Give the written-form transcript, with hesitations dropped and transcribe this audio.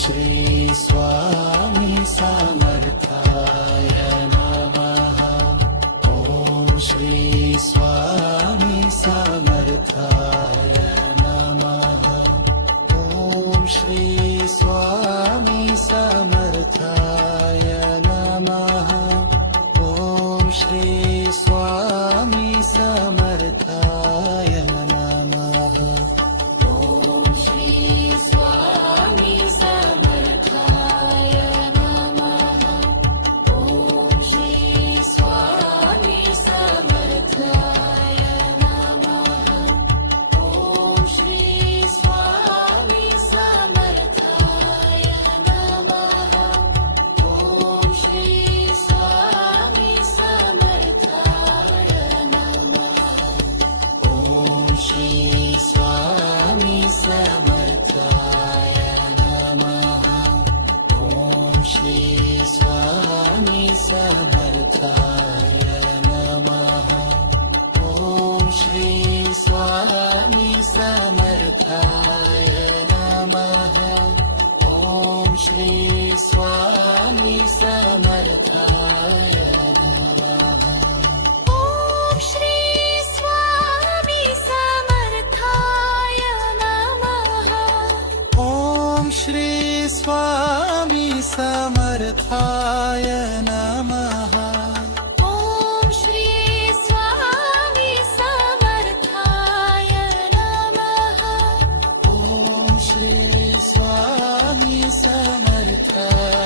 श्री स्वामी समर्थाय नमः ॐ श्री स्वामी समर्थाय नमः ॐ श्री स्वामी समर्थाय नमः ॐ श्री स्वामी समर्थाय नमः ॐ श्री स्वामी समर्थाय नमः ॐ श्री स्वामी समर्थाय नमः ॐ श्री स्वामी समर्थाय नमः ॐ श्री स्वामी समर्थाय नमः ॐ श्री स्वामी समर्थाय नमः ॐ श्री स्वामी समर्थाय नमः ॐ श्री स्वामी समर्थाय नमः ॐ श्री स्वामी समर्थाय नमः ॐ श्री स्वामी समर्थाय नमः ॐ श्री स्वामी समर्थाय नमः ॐ श्री स्वामी समर्थाय नमः ॐ श्री स्वामी समर्थाय